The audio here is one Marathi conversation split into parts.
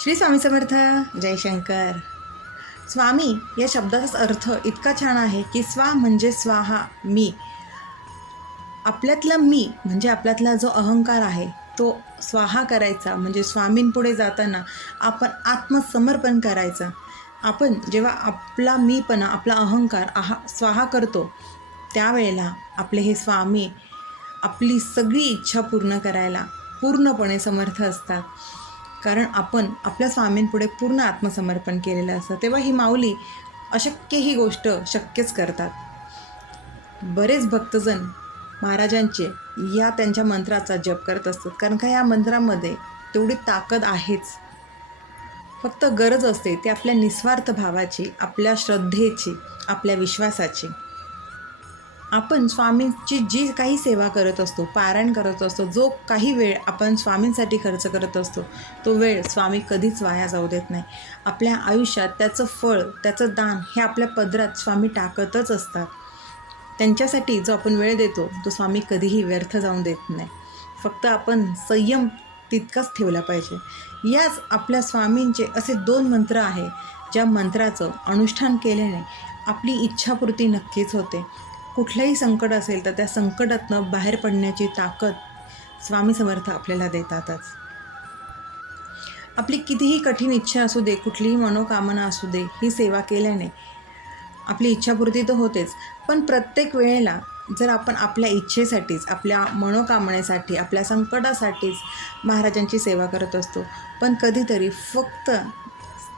श्री स्वामी समर्थ जयशंकर स्वामी या शब्दाचाच अर्थ इतका छान आहे की स्वा म्हणजे स्वाहा मी. आपल्यातला मी म्हणजे आपल्यातला जो अहंकार आहे तो स्वाहा करायचा म्हणजे स्वामींपुढे जाताना आपण आत्मसमर्पण करायचं. आपण जेव्हा आपला मीपणा आपला अहंकार आहा स्वाहा करतो त्यावेळेला आपले हे स्वामी आपली सगळी इच्छा पूर्ण करायला पूर्णपणे समर्थ असतात. कारण आपण आपल्या स्वामींपुढे पूर्ण आत्मसमर्पण केलेलं असतं. तेव्हा ही माऊली अशक्य ही गोष्ट शक्यच करतात. बरेच भक्तजण महाराजांचे या त्यांच्या मंत्राचा जप करत असतात. कारण का या मंत्रामध्ये तेवढी ताकद आहेच. फक्त गरज असते ती आपल्या निस्वार्थ भावाची आपल्या श्रद्धेची आपल्या विश्वासाची. आपण स्वामींची जी काही सेवा करत असतो पारायण करत असतो जो काही वेळ आपण स्वामींसाठी खर्च करत असतो तो वेळ स्वामी कधीच वाया जाऊ देत नाही. आपल्या आयुष्यात त्याचं फळ त्याचं दान हे आपल्या पदरात स्वामी टाकतच असतात. त्यांच्यासाठी जो आपण वेळ देतो तो स्वामी कधीही व्यर्थ जाऊन देत नाही. फक्त आपण संयम तितकाच ठेवला पाहिजे. याच आपल्या स्वामींचे असे दोन मंत्र आहे ज्या मंत्राचं अनुष्ठान केल्याने आपली इच्छापूर्ती नक्कीच होते. कुठलंही संकट असेल तर त्या संकटातनं बाहेर पडण्याची ताकद स्वामी समर्थ आपल्याला देतातच. आपली कितीही कठीण इच्छा असू दे कुठलीही मनोकामना असू दे ही सेवा केल्याने आपली इच्छापूर्ती तर होतेच. पण प्रत्येक वेळेला जर आपण आपल्या इच्छेसाठीच आपल्या मनोकामनेसाठी आपल्या संकटासाठीच महाराजांची सेवा करत असतो. पण कधीतरी फक्त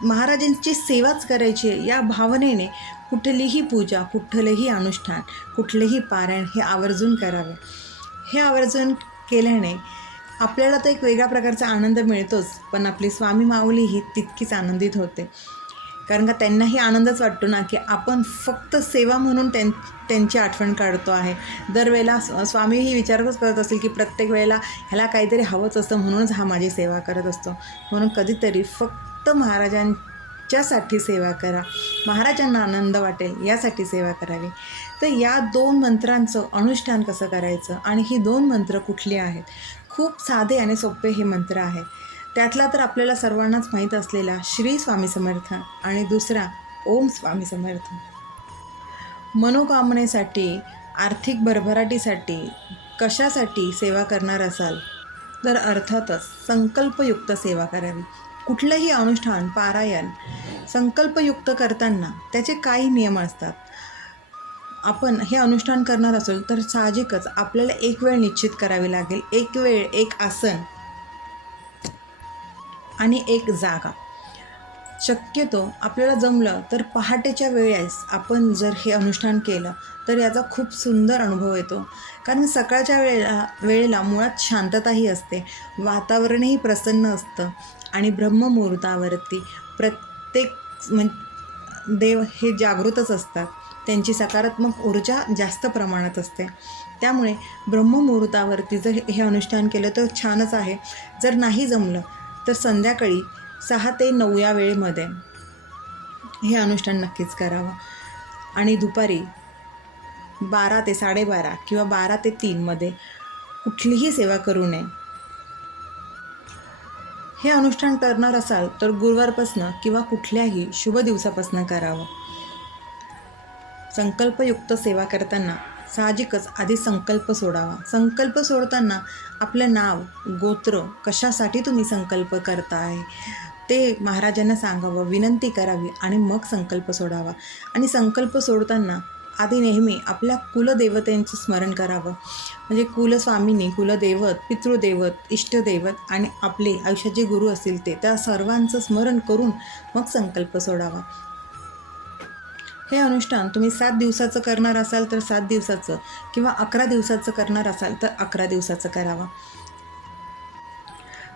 महाराजांची सेवाच करायची आहे. या भावनेने कुठलीही पूजा कुठलंही अनुष्ठान कुठलेही पारायण हे आवर्जून करावे. हे आवर्जून केल्याने आपल्याला तर एक वेगळ्या प्रकारचा आनंद मिळतोच पण आपली स्वामी माऊली ही तितकीच आनंदित होते. कारण का त्यांनाही आनंदच वाटतो ना की आपण फक्त सेवा म्हणून त्यां त्यांची आठवण काढतो आहे. दरवेळेला स्वामीही विचारच करत असेल की प्रत्येक वेळेला ह्याला काहीतरी हवंच असतं म्हणूनच हा माझी सेवा करत असतो. म्हणून कधीतरी फक्त महाराजांच्यासाठी सेवा करा. महाराजांना आनंद वाटेल यासाठी सेवा करावी. तर या दोन मंत्रांचं अनुष्ठान कसं करायचं? आणि ही दोन मंत्र कुठली आहेत? खूप साधे आणि सोपे हे मंत्र आहेत. त्यातला तर आपल्याला सर्वांनाच माहीत असलेला श्री स्वामी समर्थ आणि दुसरा ओम स्वामी समर्थ. मनोकामनेसाठी आर्थिक भरभराटीसाठी कशासाठी सेवा करणार असाल? तर अर्थातच संकल्पयुक्त सेवा करावी. कुठलंही अनुष्ठान पारायण संकल्पयुक्त करताना त्याचे काही नियम असतात. आपण हे अनुष्ठान करणार असेल तर साहजिकच आपल्याला एक वेळ निश्चित करावी लागेल. एक वेळ एक आसन आणि एक जागा. शक्यतो आपल्याला जमलं तर पहाटेच्या वेळेस आपण जर हे अनुष्ठान केलं तर याचा खूप सुंदर अनुभव येतो. कारण सकाळच्या वेळेला वेळेला मुळात शांतताही असते. वातावरणही प्रसन्न असतं. आणि ब्रह्ममुहूर्तावरती प्रत्येक म्हणजे देव हे जागृतच असतात. त्यांची सकारात्मक ऊर्जा जास्त प्रमाणात असते. त्यामुळे ब्रह्ममुहूर्तावरती जर हे अनुष्ठान केलं तर छानच आहे. जर नाही जमलं तर संध्याकाळी सहा ते नऊ या वेळेमध्ये हे अनुष्ठान नक्कीच करावं. आणि दुपारी बारा ते साडेबारा किंवा बारा ते तीनमध्ये कुठलीही सेवा करू नये. हे अनुष्ठान करणार असाल तर गुरुवारपासनं किंवा कुठल्याही शुभ दिवसापासनं करावं. संकल्पयुक्त सेवा करताना साहजिकच आधी संकल्प सोडावा. संकल्प सोडताना आपलं नाव गोत्र कशासाठी तुम्ही संकल्प करताय ते महाराजांना सांगावं विनंती करावी आणि मग संकल्प सोडावा. आणि संकल्प सोडताना आधी नेहमी आपल्या कुलदेवतेंचं स्मरण करावं. म्हणजे कुलस्वामिनी कुलदैवत पितृदैवत इष्टदैवत आणि आपले आयुष्यात जे गुरु असतील ते त्या सर्वांचं स्मरण करून मग संकल्प सोडावा. हे अनुष्ठान तुम्ही सात दिवसाचं करणार असाल तर सात दिवसाचं किंवा अकरा दिवसाचं करणार असाल तर अकरा दिवसाचं करावा.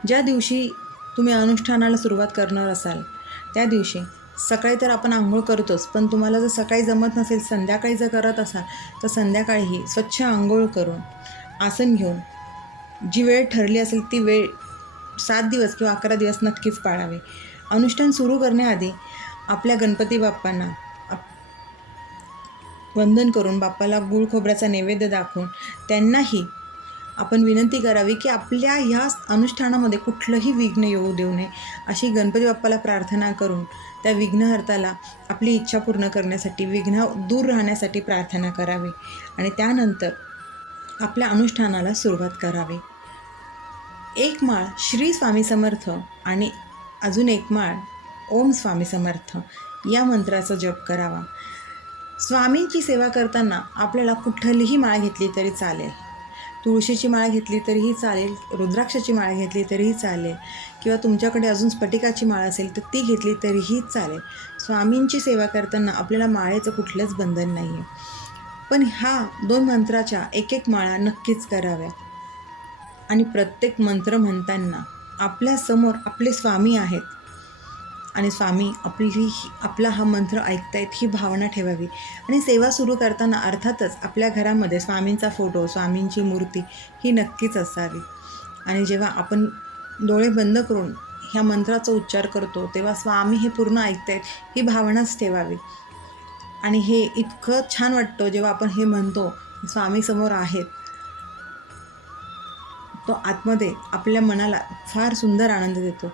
ज्या दिवशी तुम्ही अनुष्ठानाला सुरुवात करणार असाल त्या दिवशी सकाळी तर आपण आंघोळ करतोच पण तुम्हाला जर सकाळी जमत नसेल संध्याकाळी जर करत असाल तर संध्याकाळीही स्वच्छ आंघोळ करून आसन घेऊन जी वेळ ठरली असेल ती वेळ सात दिवस किंवा अकरा दिवस नक्कीच पाळावे. अनुष्ठान सुरू करण्याआधी आपल्या गणपती बाप्पांना वंदन करून बाप्पाला गुळ खोबऱ्याचा नैवेद्य दाखवून त्यांनाही आपण विनंती करावी की आपल्या ह्या अनुष्ठानामध्ये कुठलंही विघ्न येऊ देऊ नये. अशी गणपती बाप्पाला प्रार्थना करून त्या विघ्नहर्ताला आपली इच्छा पूर्ण करण्यासाठी विघ्न दूर राहण्यासाठी प्रार्थना करावी आणि त्यानंतर आपल्या अनुष्ठानाला सुरुवात करावी. एक माळ श्री स्वामी समर्थ आणि अजून एक माळ ओम स्वामी समर्थ या मंत्राचा जप करावा. स्वामींची सेवा करताना आपल्याला कुठलीही माळ घेतली तरी चालेल. तुळशीची माळ घेतली तरीही चालेल रुद्राक्षाची माळ घेतली तरीही चालेल किंवा तुमच्याकडे अजून स्फटिकाची माळ असेल तर ती घेतली तरीही चालेल. स्वामींची सेवा करताना आपल्याला माळेचं कुठलंच बंधन नाही आहे पण ह्या दोन मंत्राच्या एक एक माळा नक्कीच कराव्या. आणि प्रत्येक मंत्र म्हणताना आपल्यासमोर आपले स्वामी आहेत. आणि स्वामी आपली ही आपला हा मंत्र ऐकतायत ही भावना ठेवावी. आणि सेवा सुरू करताना अर्थातच आपल्या घरामध्ये स्वामींचा फोटो स्वामींची मूर्ती ही नक्कीच असावी. आणि जेव्हा आपण डोळे बंद करून ह्या मंत्राचा उच्चार करतो तेव्हा स्वामी हे पूर्ण ऐकतायत ही भावनाच ठेवावी. आणि हे इतकं छान वाटतं जेव्हा आपण हे म्हणतो स्वामी समोर आहेत. तो आतमध्ये आपल्या मनाला फार सुंदर आनंद देतो.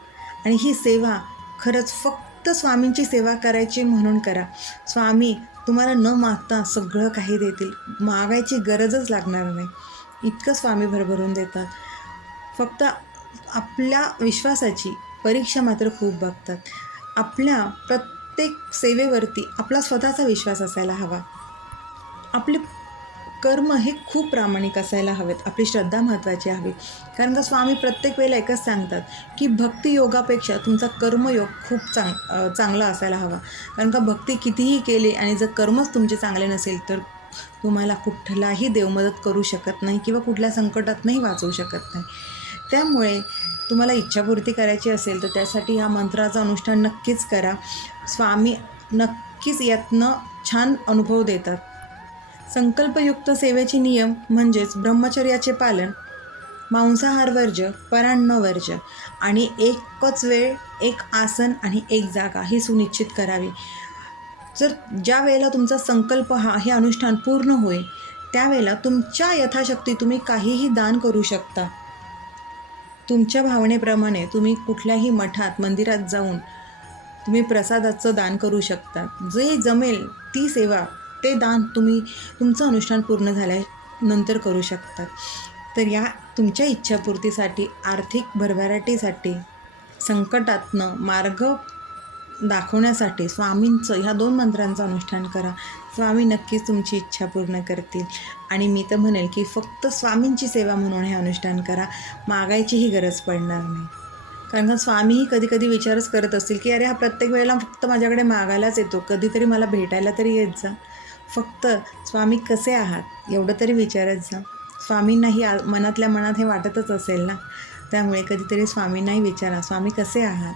आणि ही सेवा खरंच फक्त स्वामींची सेवा करायची म्हणून करा. स्वामी तुम्हाला न मागता सगळं काही देतील. मागायची गरजच लागणार नाही. इतकं स्वामी भरभरून देतात. फक्त आपल्या विश्वासाची परीक्षा मात्र खूप बघतात. आपल्या प्रत्येक सेवेवरती आपला स्वतःचा विश्वास असायला हवा. आपले कर्म हे खूप प्रामाणिक असायला हवेत. आपली श्रद्धा महत्त्वाची हवी. कारण का स्वामी प्रत्येक वेळेला एकच सांगतात की भक्ती योगापेक्षा तुमचा कर्मयोग खूप चांग चांगला असायला हवा. कारण का भक्ती कितीही केली आणि जर कर्मच तुमचे चांगले नसेल तर तुम्हाला कुठलाही देव मदत करू शकत नाही किंवा कुठल्या संकटातनंही वाचवू शकत नाही. त्यामुळे तुम्हाला इच्छापूर्ती करायची असेल तर त्यासाठी ह्या मंत्राचं अनुष्ठान नक्कीच करा. स्वामी नक्कीच यातनं छान अनुभव देतात. संकल्पयुक्त सेवेचे नियम म्हणजेच ब्रह्मचर्याचे पालन मांसाहार वर्ज परान्न वर्ज आणि एकच वेळ एक आसन आणि एक जागा ही सुनिश्चित करावी. जर ज्या वेळेला तुमचा संकल्प हा हे अनुष्ठान पूर्ण होईल त्यावेळेला तुमच्या यथाशक्ती तुम्ही काहीही दान करू शकता. तुमच्या भावनेप्रमाणे तुम्ही कुठल्याही मठात मंदिरात जाऊन तुम्ही प्रसादाचं दान करू शकता. जे जमेल ती सेवा ते दान तुम्ही तुमचं अनुष्ठान पूर्ण झाल्यानंतर करू शकता. तर या तुमच्या इच्छापूर्तीसाठी आर्थिक भरभराटीसाठी संकटातनं मार्ग दाखवण्यासाठी स्वामींचं ह्या दोन मंत्रांचं अनुष्ठान करा. स्वामी नक्कीच तुमची इच्छा पूर्ण करतील. आणि मी तर म्हणेल की फक्त स्वामींची सेवा म्हणून हे अनुष्ठान करा. मागायचीही गरज पडणार नाही. कारण का स्वामीही कधी कधी विचारच करत असतील की अरे हा प्रत्येक वेळेला फक्त माझ्याकडे मागायलाच येतो. कधीतरी मला भेटायला तरी येत जा. फक्त स्वामी कसे आहात? एवढं तरी विचारत जा. स्वामींनाही आ मनातल्या मनात हे वाटतच असेल ना? त्यामुळे कधीतरी स्वामींनाही विचारा स्वामी कसे आहात?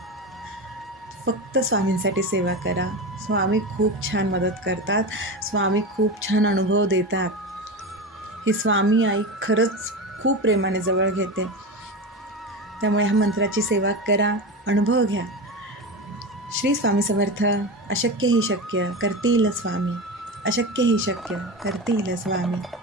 फक्त स्वामींसाठी सेवा करा. स्वामी खूप छान मदत करतात. स्वामी खूप छान अनुभव देतात. ही स्वामी आई खरंच खूप प्रेमाने जवळ घेते. त्यामुळे ह्या मंत्राची सेवा करा अनुभव घ्या. श्री स्वामी समर्थ अशक्य ही शक्य. करतील स्वामी. अशक्य ही शक्य. करतील स्वामी